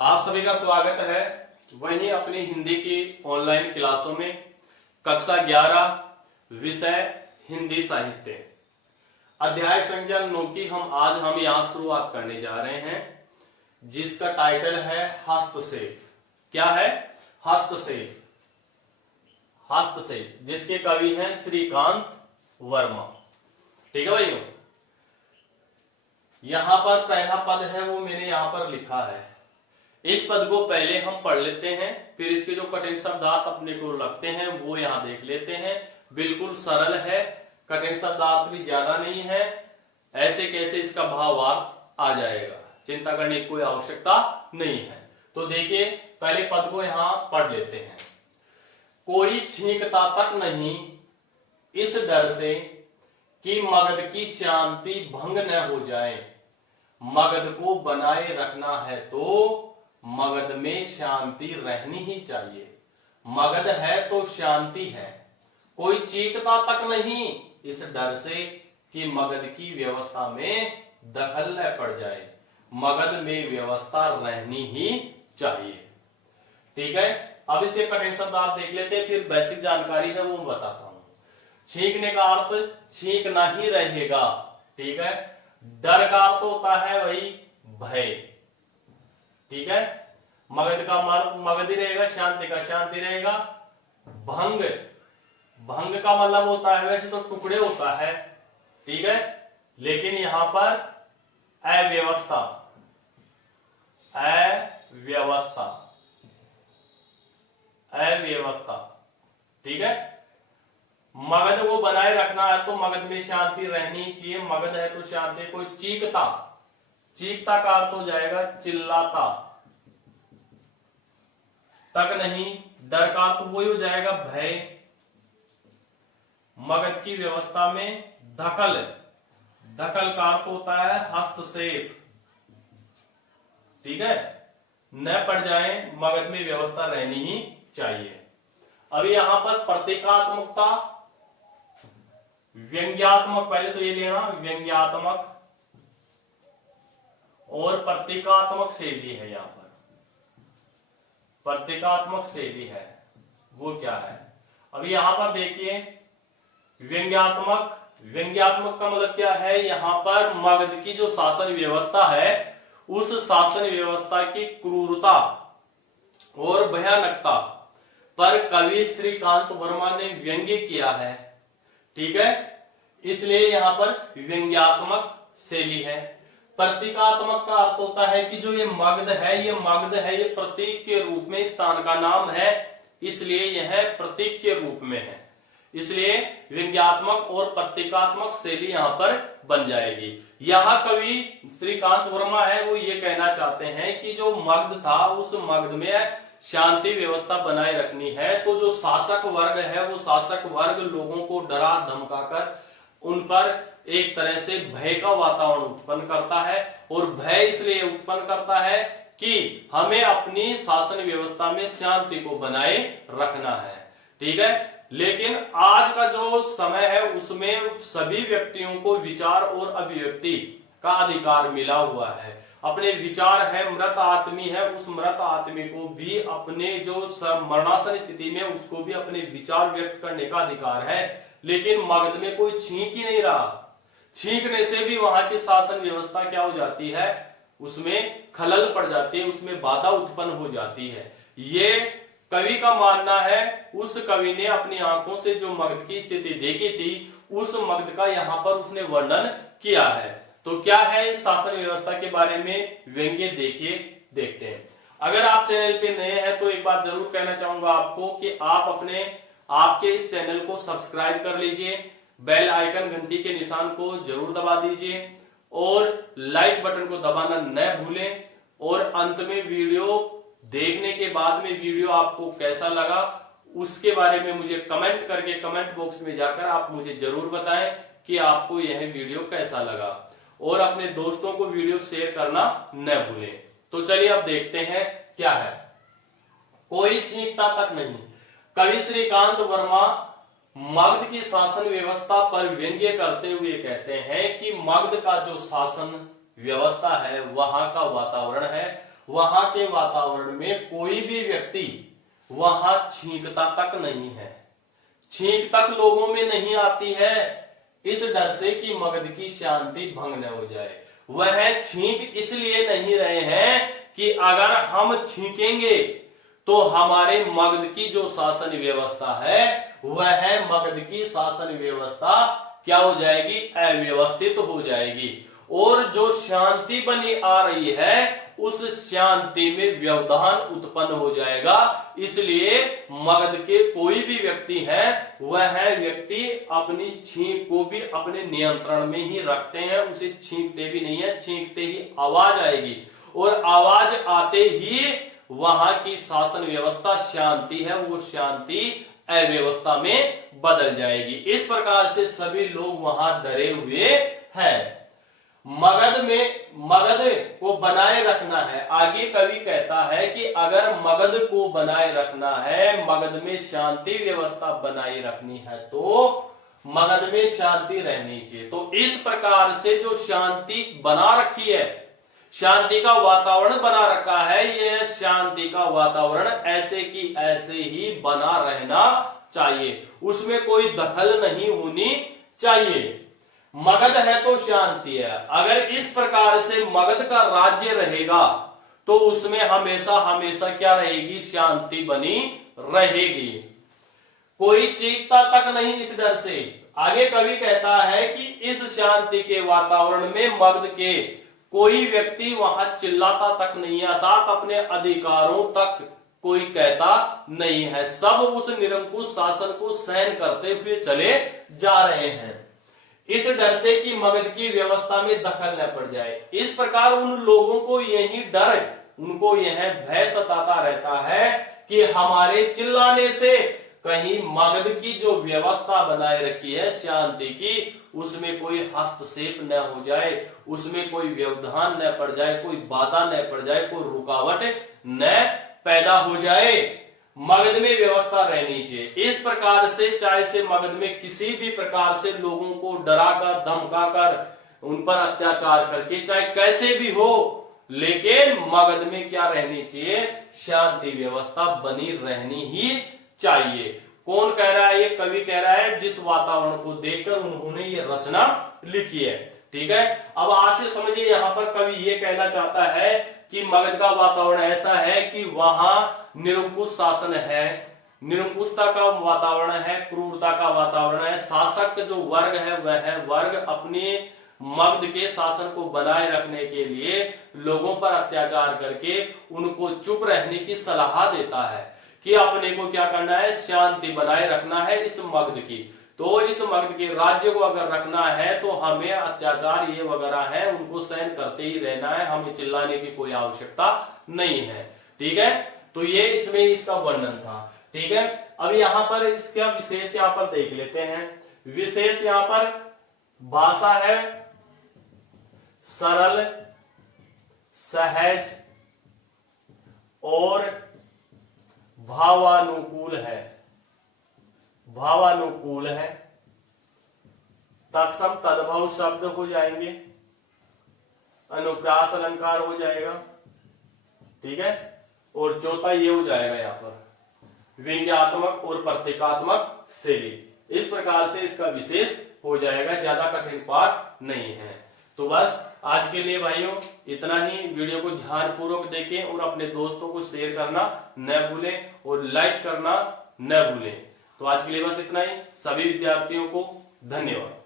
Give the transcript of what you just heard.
आप सभी का स्वागत है वहीं अपनी हिंदी की ऑनलाइन क्लासों में। कक्षा 11 विषय हिंदी साहित्य अध्याय संख्या 9 की हम यहाँ शुरुआत करने जा रहे हैं, जिसका टाइटल है हस्तक्षेप। क्या है? हस्तक्षेप। हस्तक्षेप जिसके कवि हैं श्रीकांत वर्मा। ठीक है भाइयों, यहां पर पहला पद है वो मैंने यहां पर लिखा है। इस पद को पहले हम पढ़ लेते हैं, फिर इसके जो कठिन शब्दार्थ अपने को लगते हैं वो यहां देख लेते हैं। बिल्कुल सरल है, कठिन शब्दार्थ भी ज्यादा नहीं है, ऐसे कैसे इसका भावार्थ आ जाएगा, चिंता करने की कोई आवश्यकता नहीं है। तो देखिए पहले पद को यहां पढ़ लेते हैं। कोई छींकता तक नहीं इस डर से कि मगध की शांति भंग न हो जाए। मगध को बनाए रखना है तो मगध में शांति रहनी ही चाहिए। मगध है तो शांति है। कोई चीखता तक नहीं इस डर से कि मगध की व्यवस्था में दखल न पड़ जाए। मगध में व्यवस्था रहनी ही चाहिए। ठीक है, अब इसे कठिन शब्द आप देख लेते हैं, फिर बेसिक जानकारी है वो बताता हूं। छींकने का अर्थ छींकना ही रहेगा। ठीक है, डर का अर्थ होता है वही भय। ठीक है, मगध का मगध ही रहेगा, शांति का शांति रहेगा। भंग, भंग का मतलब होता है वैसे तो टुकड़े होता है। ठीक है, लेकिन यहां पर अव्यवस्था, अव्यवस्था, अव्यवस्था। ठीक है, मगध को बनाए रखना है तो मगध में शांति रहनी चाहिए। मगध है तो शांति। कोई चीखता, चीखता का अर्थ हो जाएगा चिल्लाता तक नहीं। डर का अर्थ वही हो जाएगा भय। मगध की व्यवस्था में दखल, दखल का अर्थ होता है हस्तक्षेप। ठीक है, न पड़ जाए, मगध में व्यवस्था रहनी ही चाहिए। अभी यहां पर प्रतीकात्मकता, व्यंग्यात्मक, पहले तो ये लेना, व्यंग्यात्मक और प्रतीकात्मक शैली है। यहां पर प्रतीकात्मक शैली है वो क्या है? अभी यहां पर देखिए व्यंग्यात्मक, व्यंग्यात्मक का मतलब क्या है? यहां पर मगध की जो शासन व्यवस्था है उस शासन व्यवस्था की क्रूरता और भयानकता पर कवि श्रीकांत वर्मा ने व्यंग्य किया है। ठीक है, इसलिए यहां पर व्यंग्यात्मक शैली है। प्रतीकात्मक का अर्थ होता है कि जो ये मगध है, ये मगध है, ये प्रतीक के रूप में स्थान का नाम है, इसलिए यह प्रतीक के रूप में है। इसलिए व्यंग्यात्मक और प्रतीकात्मक शैली यहां पर बन जाएगी। यहां कवि श्रीकांत वर्मा है वो ये कहना चाहते हैं कि जो मगध था उस मगध में शांति व्यवस्था बनाए रखनी है, तो जो शासक वर्ग है वो शासक वर्ग लोगों को डरा धमकाकर उन पर एक तरह से भय का वातावरण उत्पन्न करता है। और भय इसलिए उत्पन्न करता है कि हमें अपनी शासन व्यवस्था में शांति को बनाए रखना है। ठीक है, लेकिन आज का जो समय है उसमें सभी व्यक्तियों को विचार और अभिव्यक्ति का अधिकार मिला हुआ है। अपने विचार है, मृत आत्मी है, उस मृत आत्मी को भी अपने जो मरणासन स्थिति में उसको भी अपने विचार व्यक्त करने का अधिकार है। लेकिन मगध में कोई छींक ही नहीं रहा। छींकने से भी वहां की शासन व्यवस्था क्या हो जाती है? उसमें खलल पड़ जाती है, उसमें बाधा उत्पन्न हो जाती है। ये कवि का मानना है। उस कवि ने अपनी आंखों से जो मगध की स्थिति देखी थी उस मगध का यहां पर उसने वर्णन किया है। तो क्या है इस शासन व्यवस्था के बारे में व्यंग्य देखिए, देखते हैं। अगर आप चैनल पे नए हैं तो एक बात जरूर कहना चाहूंगा आपको कि आप आपके इस चैनल को सब्सक्राइब कर लीजिए, बेल आइकन घंटी के निशान को जरूर दबा दीजिए और लाइक बटन को दबाना न भूलें। और अंत में वीडियो देखने के बाद में वीडियो आपको कैसा लगा उसके बारे में मुझे कमेंट करके कमेंट बॉक्स में जाकर आप मुझे जरूर बताएं कि आपको यह वीडियो कैसा लगा। और अपने दोस्तों को वीडियो शेयर करना न भूलें। तो चलिए अब देखते हैं क्या है। कोई छींकता तक नहीं। कवि श्रीकांत वर्मा मगध की शासन व्यवस्था पर व्यंग्य करते हुए कहते हैं कि मगध का जो शासन व्यवस्था है, वहां का वातावरण है, वहां के वातावरण में कोई भी व्यक्ति वहां छींकता तक नहीं है, छींक तक लोगों में नहीं आती है, इस डर से कि मगध की शांति भंग न हो जाए। वह छींक इसलिए नहीं रहे हैं कि अगर हम छींकेंगे तो हमारे मगध की जो शासन व्यवस्था है वह मगध की शासन व्यवस्था क्या हो जाएगी, अव्यवस्थित हो जाएगी, और जो शांति बनी आ रही है उस शांति में व्यवधान उत्पन्न हो जाएगा। इसलिए मगध के कोई भी व्यक्ति है वह व्यक्ति अपनी छींक को भी अपने नियंत्रण में ही रखते हैं, उसे छींकते भी नहीं है, छींकते ही आवाज आएगी और आवाज आते ही वहां की शासन व्यवस्था शांति है वो शांति अव्यवस्था में बदल जाएगी। इस प्रकार से सभी लोग वहां डरे हुए हैं। मगध को बनाए रखना है। आगे कवि कहता है कि अगर मगध को बनाए रखना है, मगध में शांति व्यवस्था बनाई रखनी है तो मगध में शांति रहनी चाहिए। तो इस प्रकार से जो शांति बना रखी है, शांति का वातावरण बना रखा है, यह शांति का वातावरण ऐसे की ऐसे ही बना रहना चाहिए, उसमें कोई दखल नहीं होनी चाहिए। मगध है तो शांति है। अगर इस प्रकार से मगध का राज्य रहेगा तो उसमें हमेशा हमेशा क्या रहेगी, शांति बनी रहेगी, कोई चीखता तक नहीं इस डर से। आगे कवि कहता है कि इस शांति के वातावरण में मगध के कोई व्यक्ति वहां चिल्लाता तक नहीं आता, अपने अधिकारों तक कोई कहता नहीं है, सब उस निरंकुश शासन को सहन करते हुए चले जा रहे हैं, इस डर से कि मगध की व्यवस्था में दखल न पड़ जाए। इस प्रकार उन लोगों को यही डर, उनको यह भय सताता रहता है कि हमारे चिल्लाने से कहीं मगध की जो व्यवस्था बनाए रखी है शांति की, उसमें कोई हस्तक्षेप न हो जाए, उसमें कोई व्यवधान न पड़ जाए, कोई बाधा न पड़ जाए, कोई रुकावट न पैदा हो जाए। मगध में व्यवस्था रहनी चाहिए। इस प्रकार से चाहे से मगध में किसी भी प्रकार से लोगों को डराकर धमकाकर उन पर अत्याचार करके चाहे कैसे भी हो, लेकिन मगध में क्या रहनी चाहिए, शांति व्यवस्था बनी रहनी ही चाहिए। कौन कह रहा है, ये कवि कह रहा है, जिस वातावरण को देखकर उन्होंने ये रचना लिखी है। ठीक है, अब आज से समझिए यहाँ पर कवि ये कहना चाहता है कि मगध का वातावरण ऐसा है कि वहां निरंकुश शासन है, निरंकुशता का वातावरण है, क्रूरता का वातावरण है, शासक जो वर्ग है वह वर्ग अपने मगध के शासन को बनाए रखने के लिए लोगों पर अत्याचार करके उनको चुप रहने की सलाह देता है कि अपने को क्या करना है, शांति बनाए रखना है इस मगध की। तो इस मगध के राज्य को अगर रखना है तो हमें अत्याचार ये वगैरह है उनको सहन करते ही रहना है, हमें चिल्लाने की कोई आवश्यकता नहीं है। ठीक है, तो ये इसमें इसका वर्णन था। ठीक है, अब यहाँ पर इसका विशेष यहाँ पर देख लेते हैं। विशेष यहाँ पर भाषा है सरल, सहज और भावानुकूल है, भावानुकूल है। तत्सम तद्भव शब्द हो जाएंगे, अनुप्रास अलंकार हो जाएगा। ठीक है, और चौथा ये हो जाएगा यहाँ पर व्यंग्यात्मक और प्रतीकात्मक शैली। इस प्रकार से इसका विशेष हो जाएगा, ज्यादा कठिन पाठ नहीं है। तो बस आज के लिए भाइयों इतना ही। वीडियो को ध्यान पूर्वक देखें और अपने दोस्तों को शेयर करना न भूलें और लाइक करना न भूलें। तो आज के लिए बस इतना ही। सभी विद्यार्थियों को धन्यवाद।